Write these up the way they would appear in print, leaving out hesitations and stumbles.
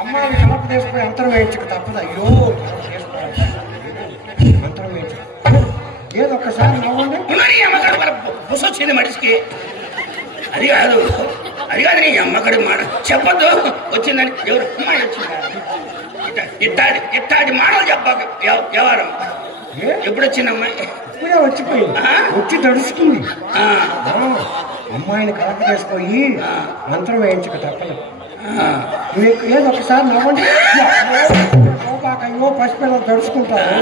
అమ్మాయిని కలప తీసుకుని యంత్రం వేయించక తప్పదు. అయ్యో యంత్రం వేయించక ఏదో ఒక్కసారి నవ్వండి. వచ్చింది మనిషికి. అది కాదు నీ అమ్మకడి మాట చెప్పద్దు. వచ్చిందని ఎవరు అమ్మాయి వచ్చిందా? ఇట్టాది మాటలు చెప్పాక ఎవరు ఎప్పుడు వచ్చింది అమ్మాయి? ఇప్పుడే వచ్చిపోయింది. వచ్చి తడుచుకుంది. అమ్మాయిని కలప తీసుకొని యంత్రం వేయించక తప్పదు. ఏదో ఒకసారి నవ్వండి. అయ్యో పసిపిల్లలు తడుచుకుంటారు.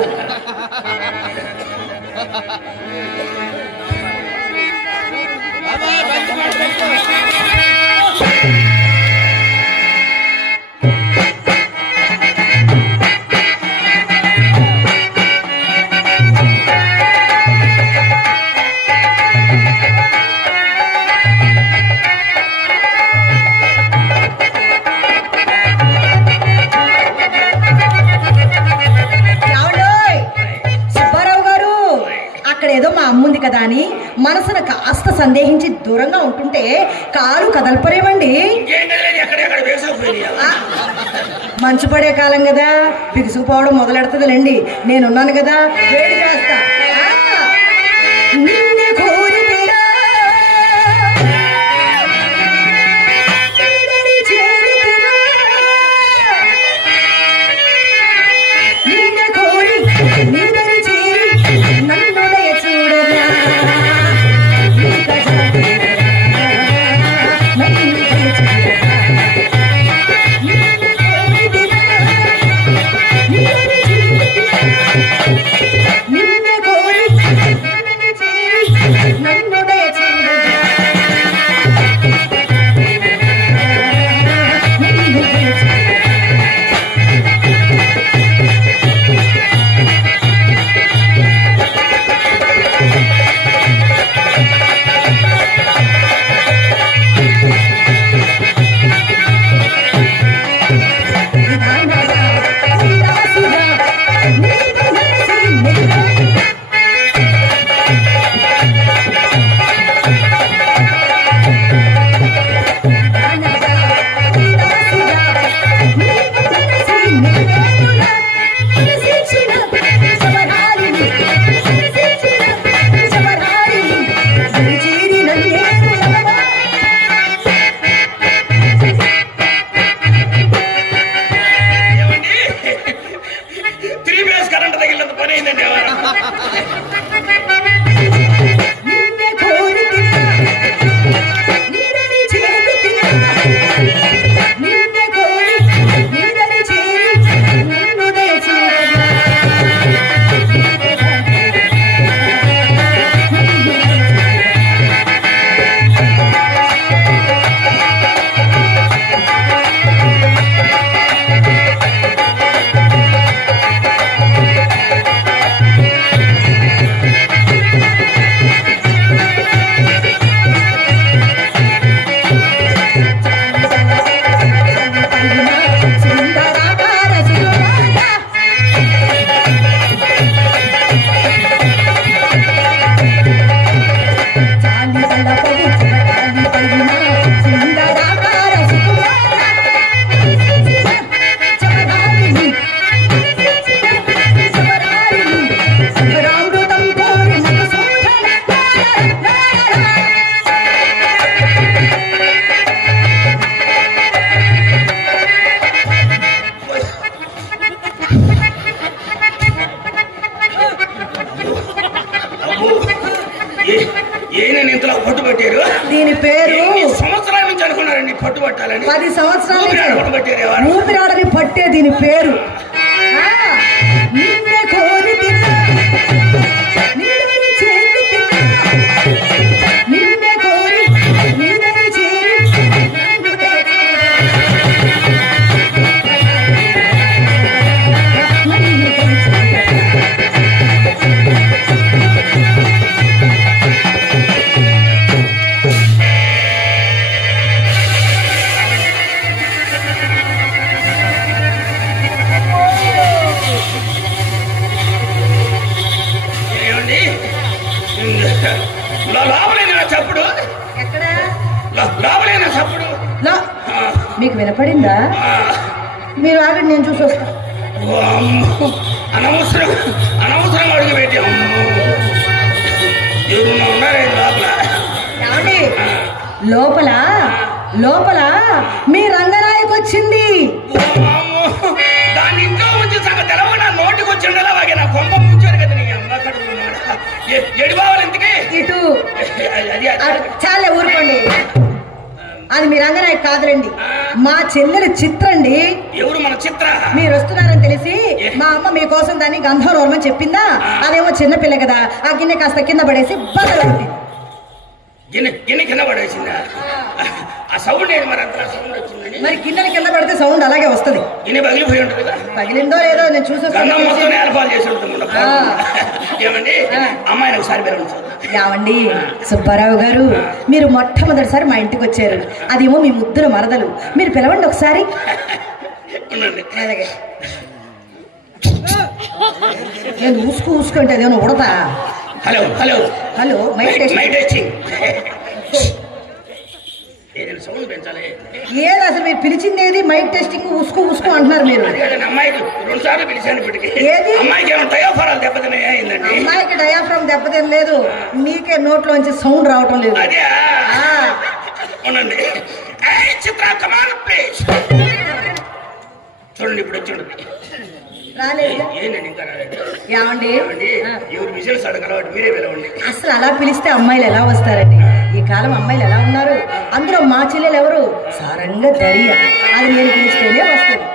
ఏదో మా అమ్ముంది కదా అని మనసును కాస్త సందేహించి దూరంగా ఉంటుంటే కాలు కదల్పరేమండి. మంచు పడే కాలం కదా, పిగుసుకుపోవడం మొదలెడుతుందిలేండి. నేనున్నాను కదా, వేడి చేస్తా. నిన్నే కోరితేరా నిన్నే కోరి నిన్నని చేరి నన్ను దీని పేరు సంవత్సరాల నుంచి అనుకున్నారండి పట్టుబట్టాలని. 10 సంవత్సరాలు ఊపిరాడని పట్టే దీని పేరు. నిన్నే కోరి నిన్నే కోరి నిన్నని చేరి మీకు వినపడిందా? మీరు ఆగండి, నేను చూసి వస్తా. అనవసరం అనవసరం అడిగి పెట్టాం. ఎవరున్నా ఉన్నారే లోపల లోపల మీ రంగనాయకు వచ్చింది. దాని ఇంట్లో వచ్చి సగ తెలవ నా నోటికి వచ్చిండలా వాగే నా కొంప ముంచారు కదా. నీ అమ్మ ఎడిబావాలి ఇంతకి ఇటు చాలే ఊరుకోండి. అది మీ రంగనాయకు కాదులండి, మా చెల్లెలు చిత్రండి. ఎవరు మన చిత్ర? మీరు వస్తున్నారని తెలిసి మా అమ్మ మీకోసం దాన్ని గంధర్వం చెప్పిందా. అదేమో చిన్నపిల్ల కదా, ఆ గిన్నె కాస్త కింద పడేసి బదలవుతుంది. గిన్నె కింద పడేసిందా? ఆ సౌండ్ ఏంటి మరి? అంత సౌండ్ వచ్చిందండి. మరి గిన్నెల కింద పడితే సౌండ్ అలాగే వస్తుంది. గిన్నె పగిలిపోయి ఉంటుంది కదా. పగిలిందో లేదో నేను చూసి మొత్తం ఏర్పాటు చేసి ఉంటుంది. ఏమండి అమ్మాయిని ఒకసారి యావండి సుబ్బారావు గారు, మీరు మొట్టమొదటిసారి మా ఇంటికి వచ్చారు. అదేమో మీ ముద్దుల మరదలు. మీరు పిలవండి ఒకసారి. నేను ఊసుకు ఊసుకుంటే అదేమో ఉడతా. Hello hello hello mike testing. Sound పెంచాలి. ఏది అసలు మీరు పిలిచింది ఏది? మైక్ టెస్టింగ్ ఉసుకు ఉసుకు అంటున్నారు మీరు. అమ్మాయికి 2 సార్లు పిలిచాను ఇప్పటికి. ఏది? అమ్మాయికి ఏమో డయాఫ్రామ్ దెబ్బతిన్నాయా? అమ్మాయికి డయాఫ్రామ్ దెబ్బతిన లేదు, నీకే నోట్లోంచి సౌండ్ రావటం లేదు. అదే అవునండి. చిత్ర కమాన్ ప్లీజ్. చూడండి ఇప్పుడు వచ్చి ఉంటుంది. రాలేదు ఏంటండి ఇంకా రాలేదు? ఏమండి ఎవరు విజయల్స్ అడగలవాడు మీరే పిలవండి. అసలు అలా పిలిస్తే అమ్మాయిలు ఎలా వస్తారండి? ఈ కాలం అమ్మాయిలు ఎలా ఉన్నారు? అందులో మా చెల్లెలు ఎవరు? సారంగా దరియా. అది నేను పిలిస్తేనే వస్తుంది.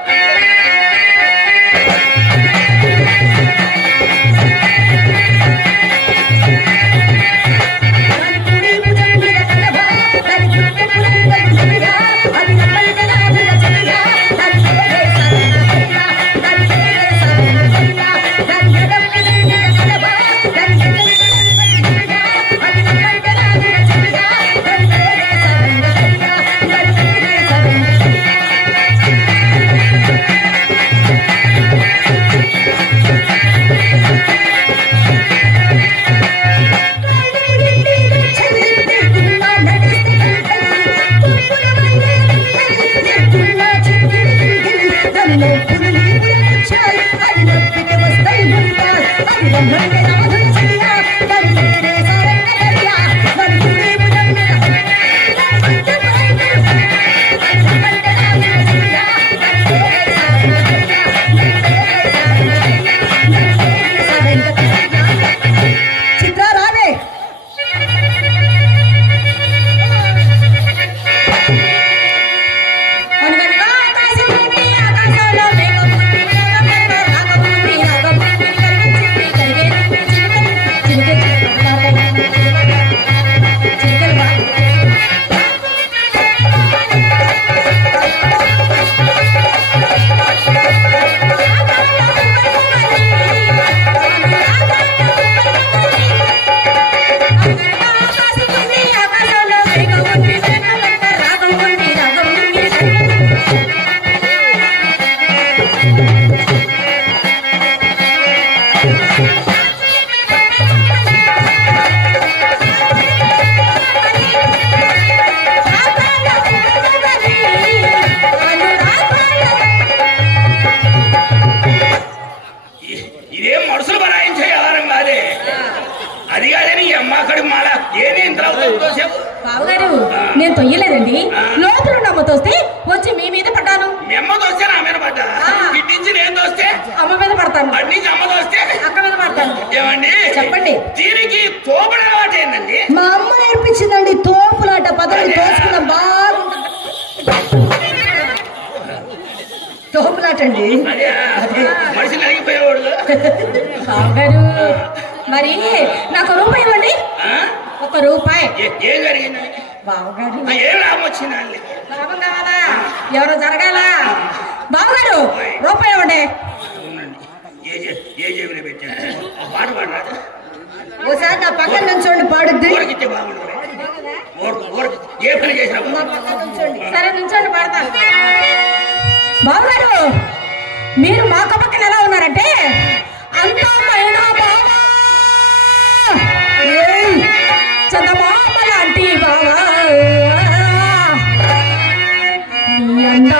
బావగారు నేను తొయ్యలేదండి, లోపల అమ్మ తోస్తే వచ్చి మీ మీద పడ్డాను. అమ్మ తోస్తే నా మీద పడ్డా, ఇటు నుంచి నేను తోస్తే అమ్మ మీద పడతాను, అటు నుంచి అమ్మ తోస్తే అక్క మీద పడతాను. ఏమండి చెప్పండి, దీనికి తోపుడు అలవాటు ఏంటండి? మా అమ్మ నేర్పించిందండి తోపులాట. పదవి తోసుకున్న బాగుంటుంది. తోపులాట అండి. మనుషులు అడిగిపోయేవాడు. బావగారు మరి నాకు రూపాయి ఇవ్వండి. 1 రూపాయి. ఏం జరిగింది బావగారు? ఏం లాభం వచ్చిందండి? లాభం కావాలా? ఎవరో జరగాల. బావగారు రూపాయి ఇవ్వండి. ఏ జేబులో పెట్టాను పాట పాడరాదు. ఓసారి నా పక్కన నుంచోండి, పాడుద్ది. ఊరికితే బాగుంటుంది. ఏ పని చేసినా సరే నుంచోండి, పాడతాను. బావగారు మీరు మా పక్కన ఎలా ఉన్నారంటే అందమైన బావా, చందమామ లాంటి బావా, నీ అందాల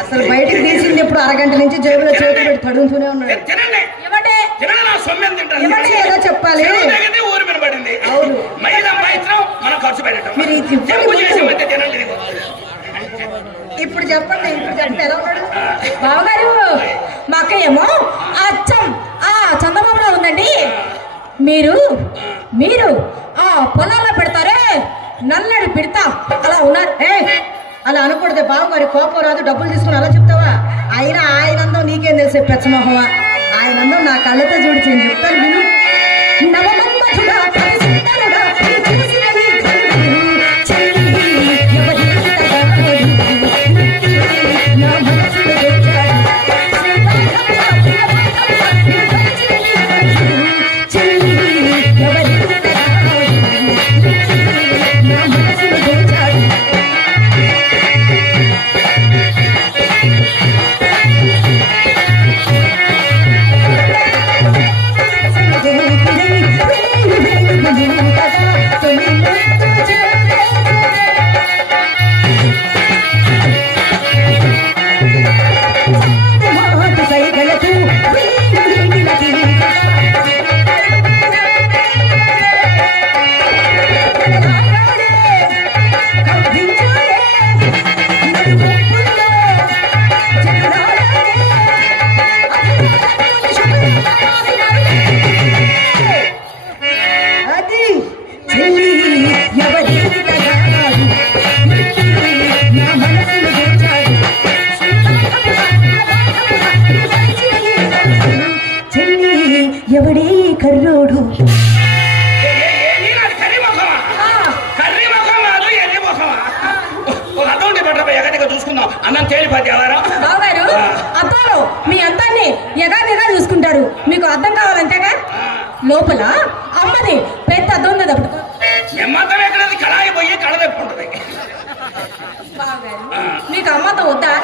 అసలు బయటికి తీసింది ఎప్పుడు అరగంట నుంచి జేబులో చేతి పెట్టి తడుగుతూనే ఉన్నాడు. ఏదో చెప్పాలి. అవును ఇప్పుడు చెప్పండి. ఎలా ఉన్నాడు బావగారు? మా అక్క ఏమో అచ్చం చందమామలో ఉందండి. మీరు ఆ పొలాల్లో పెడతారే నల్లడి పిడతా అలా ఉన్నారు. అలా అనకూడదు బావగారి. కోపం రాదు, డబ్బులు తీసుకుని అలా చెప్తావా? ఆయన అందం నీకేం తెలిసే పెచ్చమోహమా? ఆయన అందం నా కళ్ళతో చూడి నేను చెప్తాను విను. ఎవడే కర్రోడు చూసుకుందాం. అన్నం తేలిపోతే బావగారు అద్దాలు మీ అంతాన్ని ఎగాదిగా చూసుకుంటారు. మీకు అద్దం కావాలంటేగా లోపల అమ్మది పెద్ద అద్దం ఉంది. అప్పుడు మెమ్మతం ఎక్కడది కళాయి పోయి కళ తెప్పుకుంటుంది. మీకు అమ్మతో వద్దా?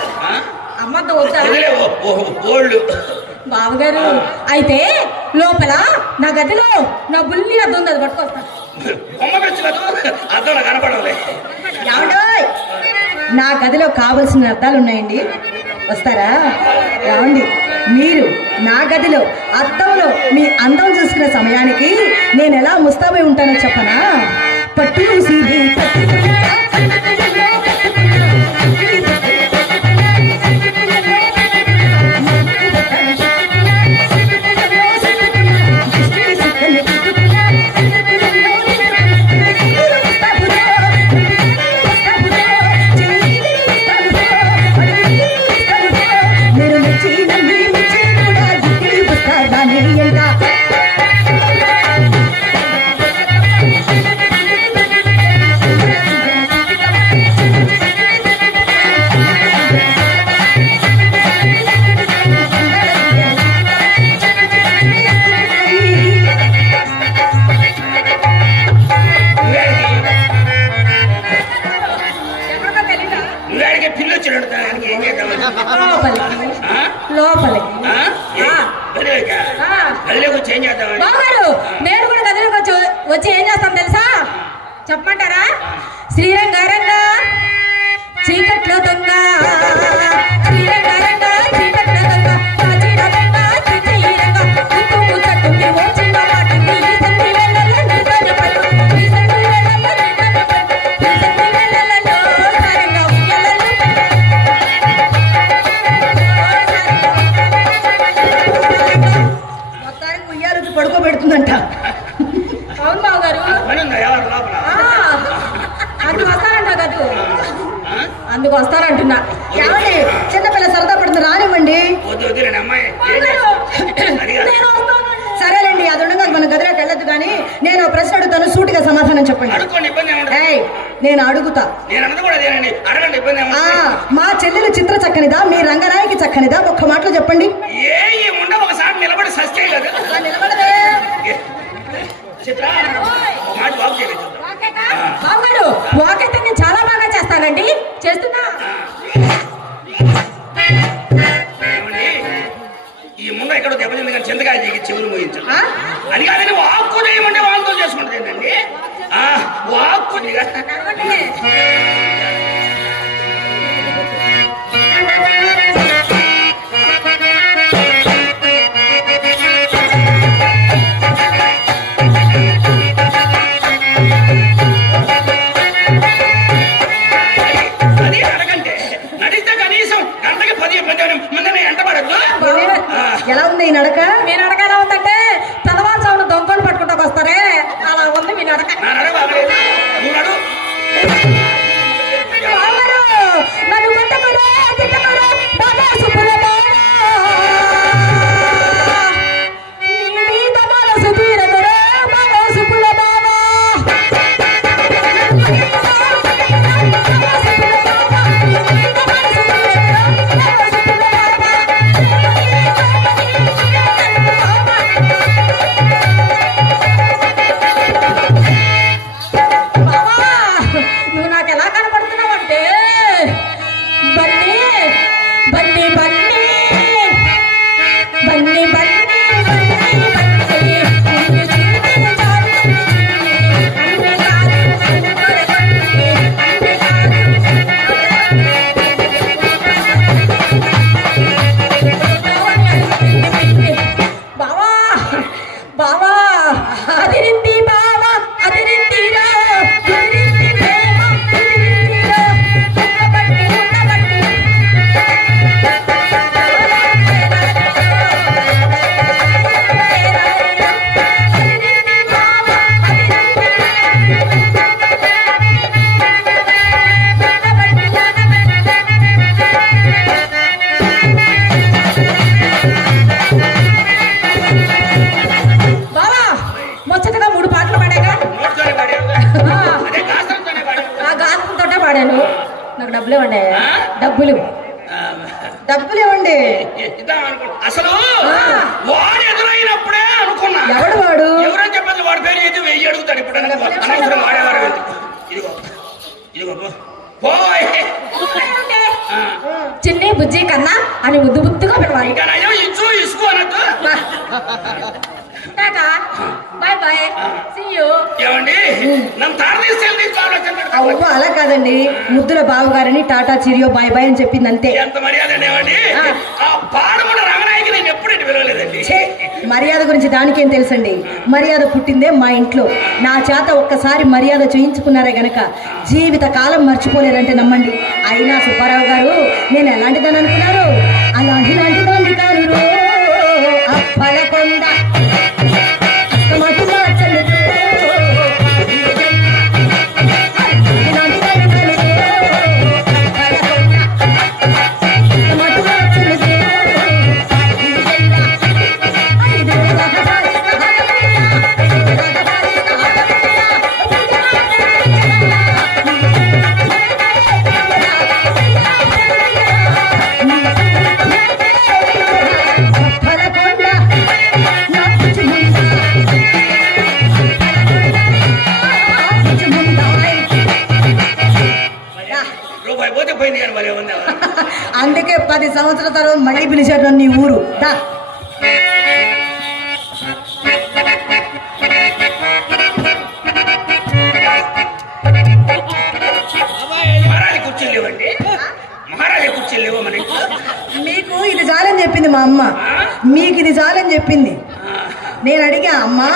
అమ్మతో వద్దా? ఓళ్ళు బావగారు అయితే లోపల నా గదిలో నా బుల్లి అద్దం ఉంది. అది పట్టుకొస్తాను. బొమ్మ పెంచు కదా అద్దం కనపడలే. నా గదిలో కావలసిన అద్దాలు ఉన్నాయండి. వస్తారా? ఏమండి మీరు నా గదిలో అద్దంలో మీ అందం చూసుకునే సమయానికి నేను ఎలా ముస్తాబై ఉంటానో చెప్పనా? పట్టు బావగారు నేను కూడా గదిలోకి వచ్చి ఏం చేస్తాను తెలుసా? చెప్పమంటారా? శ్రీరంగారంగా చీకట్లో దొంగ, శ్రీరంగారంగా చీకట్లో దొంగ, కాచిరంగా చిచ్చిరంగా కుంకుమ కట్టుంది ఓ చిన్న మాటుంది. ఈ సంధి వేళల్లో నిజాన్ని పట్టు, ఈ సంధి వేళల్లో నిజాన్ని పట్టు, ఈ సంధి వేళల్లో సారంగా ఉయ్యాలల్లో మొత్తానికి ఉయ్యాలకి పడుకోబెడుతుందంట. అవును బావగారు. అందుకు వస్తారంట గదు, అందుకు వస్తారంటున్నా. ఏమండి చిన్నపిల్ల సరదా పడుతుంది, రానివ్వండి. సరేలేండి, అది ఉండగా మన గదిలోకి వెళ్ళొద్దు. కానీ నేను ప్రశ్న అడుగుతాను, సూటిగా సమాధానం చెప్పండి. నేను అడుగుతా. మా చెల్లెలు చిత్ర చక్కనిదా, మీ రంగనాయకి చక్కనిదా? ఒక్క మాటలో చెప్పండి. బావగారు వాకైతే నేను చాలా బాగా చేస్తానండి, చేస్తున్నా. ఈ ముందు ఎక్కడో దెబ్బతింది కానీ చింతకాయ దిగి చెవులు మోయించాను అని కాదని వాక్కు చేయమంటే వాళ్ళతో చేసుకుంటుంది ఏంటండి. వాక్కునిగా ఎలా ఉంది ఈ నడక? మీ నడక ఎలా ఉందంటే తెల్లవారుజామున దొంగలు పట్టుకుంటాకు వస్తారే అలా ఉంది మీ నడక. నన్ను కొట్టమరా తిట్టమరా బాబా సుబ్బులమ్మా నీ మీద మనసు తీరదురా బాబా సుబ్బులమ్మా డబ్బులు ఇవ్వండి. అసలు వాడు ఎదురైనప్పుడే అనుకున్నా. ఎవడు వాడు? ఎవరో చెప్పదు. వాడి పేరు అయితే 1000 అడుగుతాడు. ఇప్పుడు అనవసరం వాడేవారు. ఇదిగో ఇదిగో చిన్ని బుజ్జి కన్నా అని ముద్దు ముద్దుగా పిలవాలి. ఇంకా నయం ఇచ్చు ఇసుకు అనద్దు. Bye bye see you. ఏమండి నన్ను అవ్వ అలా కాదండి, ముద్దుల బావగారని టాటా చిరియో బాయ్ బాయ్ అని చెప్పింది అంతే. ఎంత మర్యాద ఏమండి. ఆ పాడముల రంగనాయకి నేను ఎప్పుడు పిలవలేదండి. మర్యాద గురించి దానికేం తెలుసండి. మర్యాద పుట్టిందే మా ఇంట్లో. నా చేత ఒక్కసారి మర్యాద చూయించుకున్నారే గనక జీవిత కాలం మర్చిపోలేదంటే నమ్మండి. అయినా సుబ్బారావు గారు నేను ఎలాంటిదని అనుకున్నారు? అలాంటిదాన్ని కాదు. అప్పలకొండ అందుకే 10 సంవత్సరాల తర్వాత మళ్ళీ పిలిచారు నన్ను ఈ ఊరు. మీకు ఇది చాలని చెప్పింది మా అమ్మ. మీకు ఇది చాలని చెప్పింది. నేను అడిగా, అమ్మా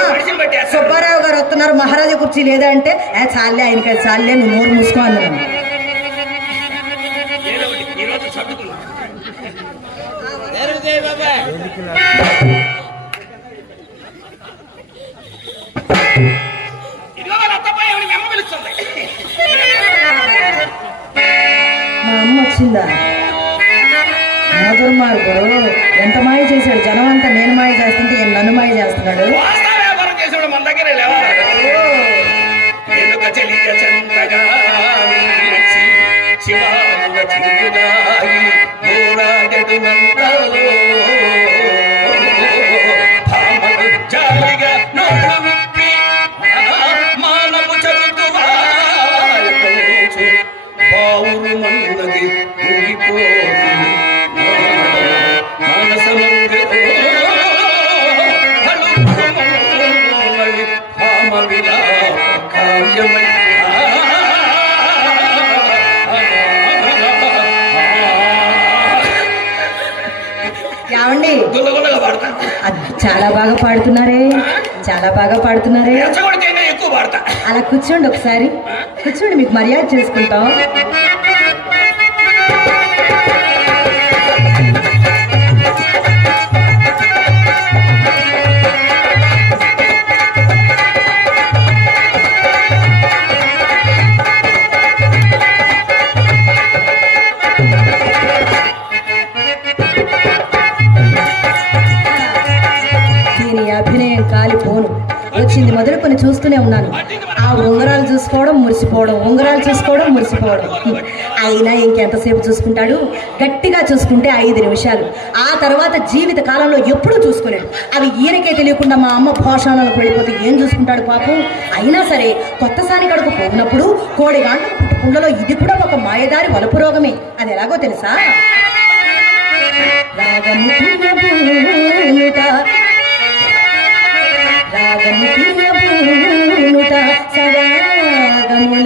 సుబ్బారావు గారు వస్తున్నారు, మహారాజా కుర్చీ లేదా అంటే చాలే ఆయనకి అది చాలే, నువ్వు నోరు మూసుకో అన్నాను. మా అమ్మ వచ్చిందా? నా దుర్మార్గుడు ఎంత మాయ చేశాడు. జనం అంతా నేను మాయ చేస్తుంటే నన్ను మాయ చేస్తున్నాడు. వ్యాపారం చేసాడు మన దగ్గర కార్యం చాలా బాగా పాడుతున్నారే, చాలా బాగా పాడుతున్నారే. రెచ్చగొడితేనే ఎక్కువ పాడతా. అలా కూర్చోండి ఒకసారి, కూర్చోండి, మీకు మర్యాద చేసుకుంటాం. అభినయం కాలిపోను, వచ్చింది మొదలుకొని చూస్తూనే ఉన్నాను. ఆ ఉంగరాలు చూసుకోవడం మురిసిపోవడం, ఉంగరాలు చూసుకోవడం మురిసిపోవడం. అయినా ఇంకెంతసేపు చూసుకుంటాడు? గట్టిగా చూసుకుంటే 5 నిమిషాలు, ఆ తర్వాత జీవిత కాలంలో ఎప్పుడూ చూసుకున్నాడు. అవి ఈయనకే తెలియకుండా మా అమ్మ భోషణలకు వెళ్ళిపోతే ఏం చూసుకుంటాడు పాపం. అయినా సరే కొత్త సాని కడుకు పోయినప్పుడు కోడిగాండ్లకు పుట్టు కుండలో ఇది కూడా ఒక మాయదారి వలపు రోగమే. అది ఎలాగో తెలుసా? రాగము తీయబూనుట సరాగములాడుట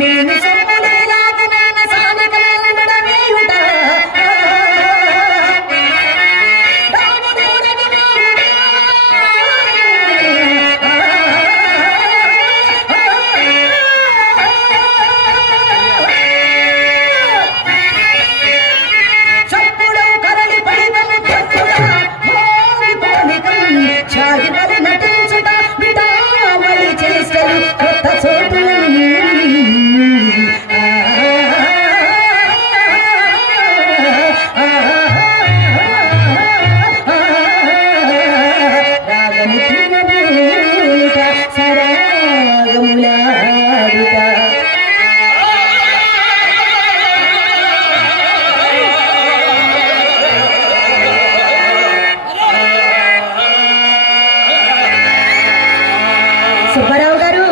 నేను సమ్ములలాగు నాన సానకముడమేయుట సుబ్బారావు గారు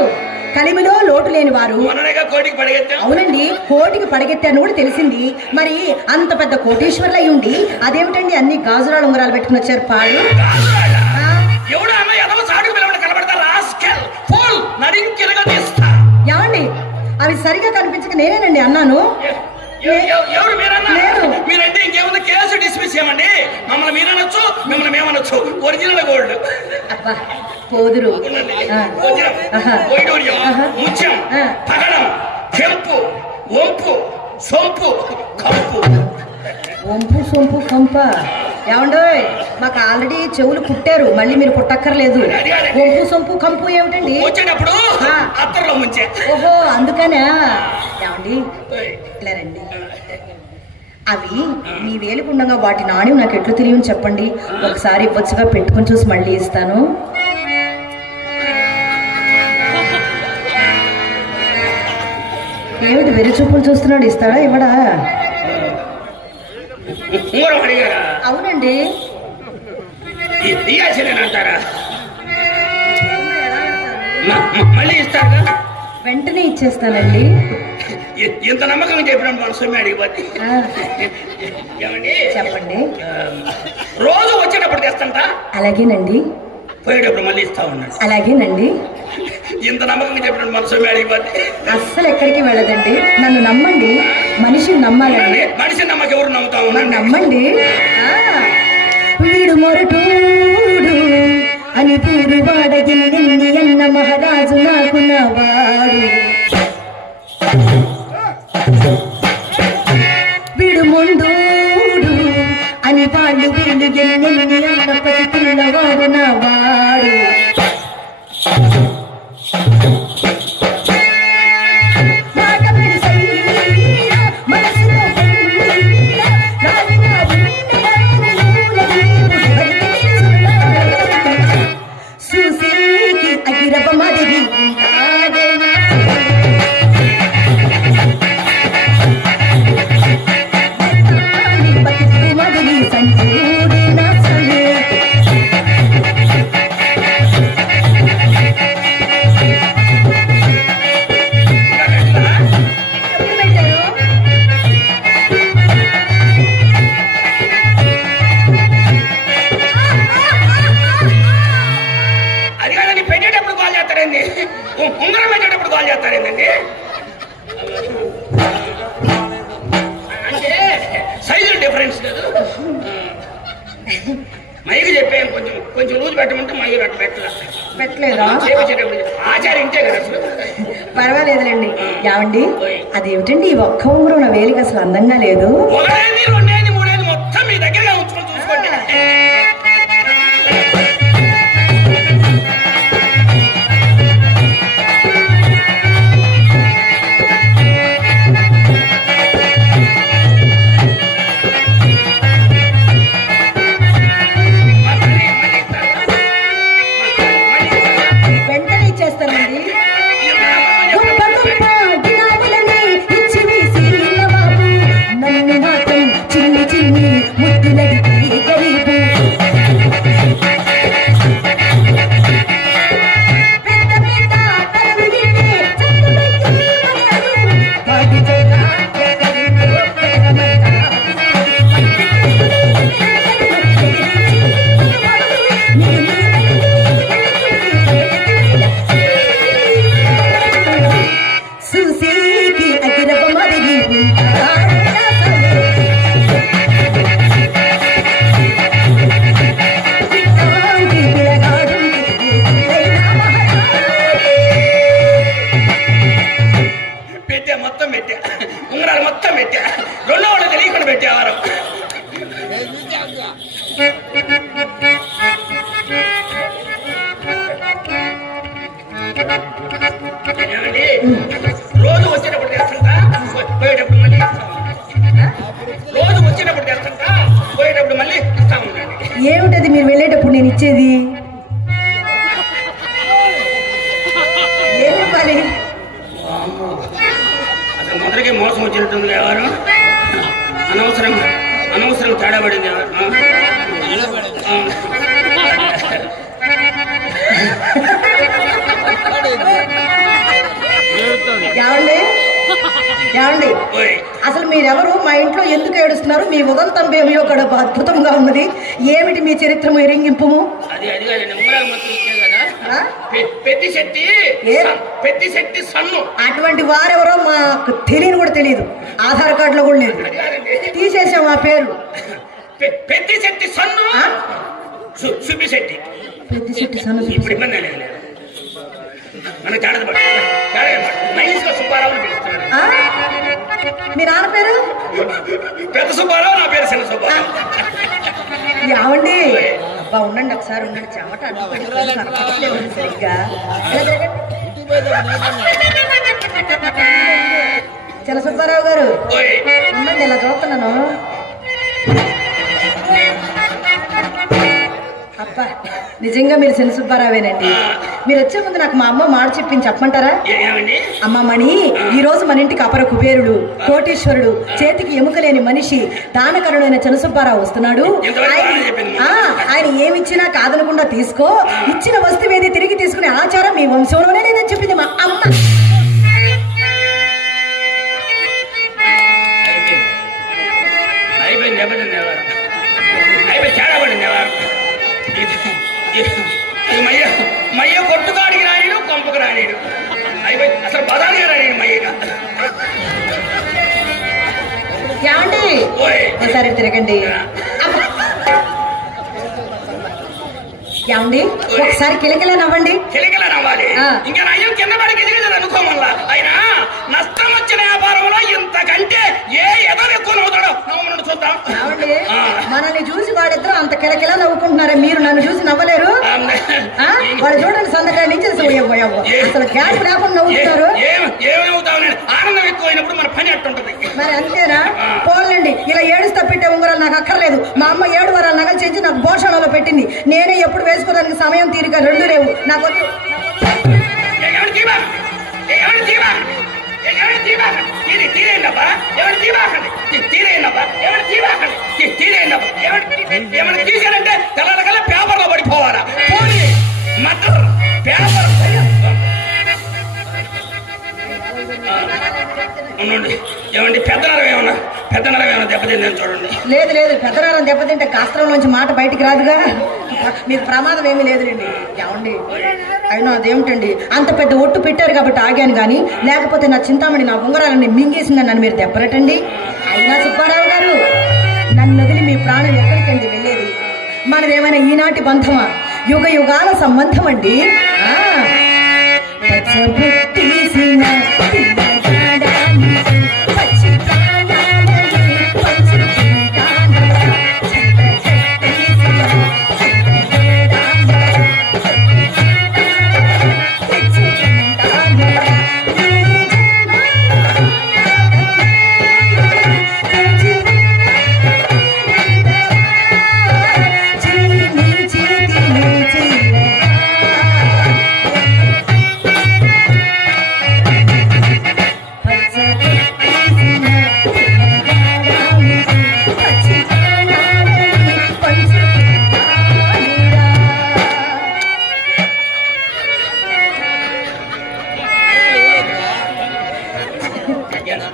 కలిమిలో లోటు లేని వారు. అవునండి, కోటికి పడగెత్తాను కూడా తెలిసింది. మరి అంత పెద్ద కోటీశ్వర్లు అయి ఉండి అదేమిటండి అన్ని గాజురాలు ఉంగరాలు పెట్టుకుని వచ్చారు పాడు? ఏమండి అవి సరిగా కనిపించక నేనేనండి అన్నాను. మీరంటే ఇంకేముంది, కేసు డిస్మిస్ చేయమండి. మమ్మల్ని మీరనొచ్చు, మిమ్మల్ని మేమనొచ్చు. Original gold. పోదురు వైడూర్యం, ముత్యం, పగడం, కెంపు, వంపు, సొంపు, కంపు. వంపు సొంపు కంప. ఏమండో మాకు ఆల్రెడీ చెవులు కుట్టారు, మళ్ళీ మీరు కుట్టక్కర్లేదు. వంపు సొంపు కంపు ఏమిటండి? వచ్చేటప్పుడు అత్తర్లో ముంచే. ఓహో అందుకనే. ఏమండి ఇలా రండి. అవి మీ వేలుకుండగా వాటి నాణ్యం నాకు ఎట్లు తెలియని చెప్పండి. ఒకసారి ఇవ్వచ్చుగా, పెట్టుకొని చూసి మళ్ళీ ఇస్తాను. ఏమిటి వెర్రి చూపులు చూస్తున్నాడు? ఇస్తాడా ఇవ్వడా? అవునండి. అంటారా? మళ్ళీ ఇస్తారా? వెంటనే ఇచ్చేస్తానండి. ఎంత నమ్మకంగా చెప్పినప్పుడు మన సొమ్మె అడిగిపోతే. చెప్పండి. రోజు వచ్చేటప్పుడు తెస్తంట. అలాగేనండి. పోయేటప్పుడు మళ్ళీ ఇస్తా ఉన్నాడు. అలాగేనండి. ఇంత నమ్మకంగా చెప్పినప్పుడు మన సొమ్మె అడిగిపోతే. అస్సలు ఎక్కడికి వెళ్ళదండి. నన్ను నమ్మండి. మనిషిని నమ్మాలండి. మనిషిని నమ్మక ఎవరు నమ్ముతా ఉన్నారు? నమ్మండి. వీడు మొరటూడు అని పూరు వాడగిల్లింది అన్న మహారాజు నాకు నవాడు. వీడు మొండూడు అని వాళ్ళు వీళ్ళు ఎన్నెన్ని అన్న ప్రతి పిల్లవాడు నవాడు. ఉంగరం పెట్టేటప్పుడు కాల్ చేస్తారేందండి? అంటే సైజు డిఫరెన్స్ లేదు. మైకి చెప్పాను కొంచెం రోజు పెట్టమంటే మైకి పెట్టలేదా? ఆచారం ఇంతే కదా అసలు. పర్వాలేదులేండి. ఏమండి అదేమిటండి ఈ ఒక్క ఉంగరం నా వేలికి అసలు అందంగా లేదు? ఒకటేది రెండేది మూడేది మొత్తం మీ దగ్గరగా ఉంచుకొని చూసుకోండి. వెంటనే ఇచ్చేస్తానండి. నన్ను మాత్రం చిన్ని చిన్ని ముద్దులడికి గరీబు పెద్ద పెద్ద తలలు వింటే సుసేకి అగిరవ మరిగి పెట్టా మొత్తం పెట్టా ఉంగరాలు మొత్తం పెట్టా రెండో వాళ్ళు తెలియకుండా పెట్టేవారు. ఏమండి రోజు వచ్చేటప్పుడు తెస్తుంటా పోయేటప్పుడు మళ్ళీ ఇస్తా ఉండండి. రోజు వచ్చేటప్పుడు తెస్తుంటా పోయేటప్పుడు మళ్ళీ ఇస్తా ఉండండి. ఏమిటది మీరు వెళ్ళేటప్పుడు నేను ఇచ్చేది? ఏమి పని? అసలు మొదటికే మోసం వచ్చినట్టుంది ఎవరు అనవసరం తేడా పడింది ఎవరు. ఏమండి అసలు మీరెవరు? మా ఇంట్లో ఎందుకు ఏడుస్తున్నారు? మీ ఉదంతం ఏమి ఒక అద్భుతంగా ఉన్నది. ఏమిటి మీ చరిత్రము ఎరింగింపు? పెద్ద శెట్టి సన్ను అటువంటి వారెవరో మాకు తెలియని కూడా తెలియదు. ఆధార్ కార్డులో కూడా లేదు. తీసేసాం ఆ పేరు. పెద్ద శెట్టి సన్ను సుబ్బిశెట్టి. పెద్ద శెట్టి సన్ను ఇప్పుడు ఇబ్బంది లేదు. మన సుబ్బారావు పిలుస్తున్నాడు. మీ నాన్న పేరు? పెద్ద సుబ్బారావు, నా పేరు చిన్న సుబ్బారావు. ఏమండి ఉండండి ఒకసారి ఉండండి. చెమట అడ్డుపడి సరిగ్గా చిన్న సుబ్బారావు గారు ఉండండి, ఇలా చూస్తున్నాను. అబ్బా నిజంగా మీరు చిన్న సుబ్బారావేనండి. మీరు వచ్చే ముందు నాకు మా అమ్మ మాట చెప్పింది చెప్పమంటారా? అమ్మ మణి, ఈ రోజు మన ఇంటికి అపర కుబేరుడు, కోటీశ్వరుడు, చేతికి ఎముకలేని మనిషి, దానకరుడైన చిన్న సుబ్బారావు వస్తున్నాడు. ఆయన ఏమిచ్చినా కాదనకుండా తీసుకో. ఇచ్చిన వస్తువేది తిరిగి తీసుకునే ఆచారం మీ వంశంలోనే లేదని చెప్పింది మా అమ్మ. మయ్య కొట్టుకాడికి రాయడు, కొంపకు రాయడు. అయిపోయి అసలు బదానిగా రాయడు మయ్యగా. ఏమండి ఒకసారి తిరగండి. ఏమండి ఒకసారి కిలకిలా నవ్వండి. కిలకిలా నవ్వాలి. ఇంకా నయ్యం కింద పడికి ఎదిగదు అనుకోమల్లా. అయినా నష్టం వచ్చిన వ్యాపారంలో ఇంతకంటే ఏ ఎదో ఎక్కువ నవ్వుతాడో నవ్వు చూద్దాం. మనల్ని చూసి వాడిద్దరు అంత కిలకిలా నవ్వుకుంటున్నారా? మీరు నన్ను చూసి నవ్వలేరు? వాళ్ళు చూడండి సందకాయ నుంచి అసలు గ్యాస్ లేకుండా నవ్వుతున్నారు. ఏమి నవ్వుతావు? ఆనందం ఎక్కువైనప్పుడు మన పని అట్టుంటది. మరి అంతేనా? పోలండి, ఇలా ఏడుస్తా పెట్టే ఉంగరాలు నాకు అక్కర్లేదు. మా అమ్మ 7 వారాలు నగలు చేసి నాకు భోషణలో పెట్టింది. నేనే ఎప్పుడు వేసుకోవడానికి సమయం తీరిక రెండు లేవు నాకు. తీసారంటే తెల్లకల్లా పేపర్లో పడిపోవాలా? మటర్ పేపర్ ఏమండి పెద్దనరం ఏమన్నా దెబ్బతిందని చూడండి. లేదు లేదు, పెద్దనరం దెబ్బతింటే కాస్త్రంలోంచి మాట బయటికి రాదుగా. మీకు ప్రమాదం ఏమీ లేదులేండి. ఏమండి అయినా అదేమిటండి అంత పెద్ద ఒట్టు పెట్టారు కాబట్టి ఆగాను కానీ, లేకపోతే నా చింతామణి నా ఉంగరాలన్నీ మింగేసిందని నన్ను మీరు దెబ్బరటండి. అయినా సుబ్బారావు గారు, నన్ను వదిలి మీ ప్రాణం ఎక్కడికండి వెళ్ళేది? మనదేమైనా ఈనాటి బంధమా? యుగ యుగాల సంబంధం అండి. పచ్చబుట్టేసిన పిల్లగాడానికి పచ్చి ప్రాణాలని పంచుకుంటాను.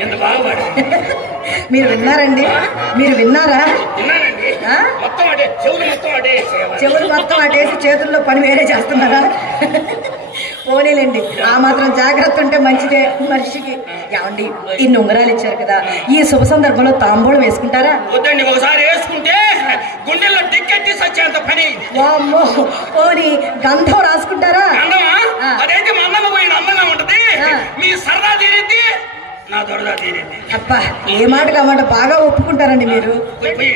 ఎంత బాగా పాడారు. మీరు విన్నారండి? మీరు విన్నారా? విన్నానండి. మొత్తం అడే చెవులు మొత్తం అడే చెవులు మొత్తం అటేసి చేతుల్లో పని వేరే చేస్తున్నారా? పోనీలేండి, ఆ మాత్రం జాగ్రత్త ఉంటే మంచిదే మనిషికి. ఏమండి, ఇన్ని ఉంగరాలు ఇచ్చారు కదా, ఈ శుభ సందర్భంలో తాంబూలం వేసుకుంటారా? వద్దండి, ఒకసారి వేసుకుంటే గుండెల్లో టిక్కెట్టి సచ్చేంత పని. వామ్మో, పోనీ గంధం రాసుకుంటారా? అందమా? అదైతే మా అమ్మమ్మ పోయిన అందంగా ఉంటది. మీ సరదా తీరింది, నా దొరదా తీరింది. అబ్బా, ఏ మాట కామాట బాగా ఒప్పుకుంటారండి మీరు. పోయి